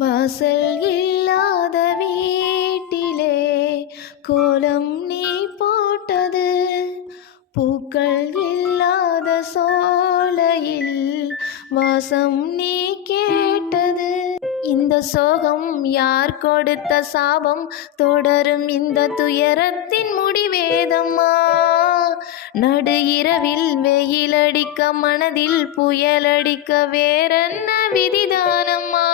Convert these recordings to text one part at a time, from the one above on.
வாசல் இல்லாத வீட்டிலே கோலம் நீ போட்டது, பூக்கள் இல்லாத சோலையில் வாசம் நீ கேட்டது. இந்த சோகம் யார் கொடுத்த சாபம்? தொடரும் இந்த துயரத்தின் முடிவேதம்மா. நடு இரவில் வெயிலடிக்க, மனதில் புயலடிக்க, வேறென்ன விதிதானம்மா?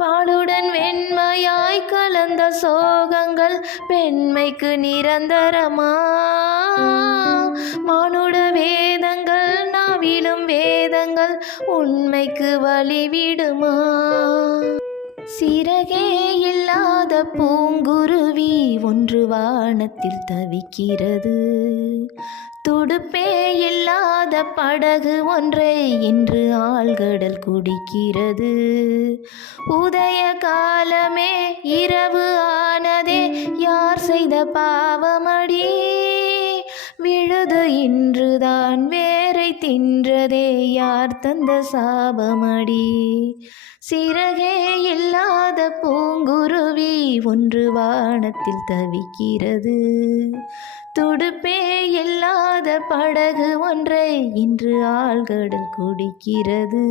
பாலுடன் வெண்மையாய் கலந்த சோகங்கள் பெண்மைக்கு நிரந்தரமா? மானுட வேதங்கள் நாவிலும் வேதங்கள் உண்மைக்கு வழிவிடுமா? சிறகே இல்லாத பூங்குருவி ஒன்று வானத்தில் தவிக்கிறது. துடுப்பே இல்லாத படகு ஒன்றை இன்று ஆழ்கடல் குடிக்கிறது. உதய காலமே இரவு ஆனதே, யார் செய்த பாவமடி? விழுது இன்றுதான் வேரை தின்றதே, யார் தந்த சாபமடி? சிறகே இல்லாத பூங்குருவி ஒன்று வானத்தில் தவிக்கிறது. துடுப்பே இல்லாத படகு ஒன்றை இன்று ஆழ்கடல் குடிக்கிறது.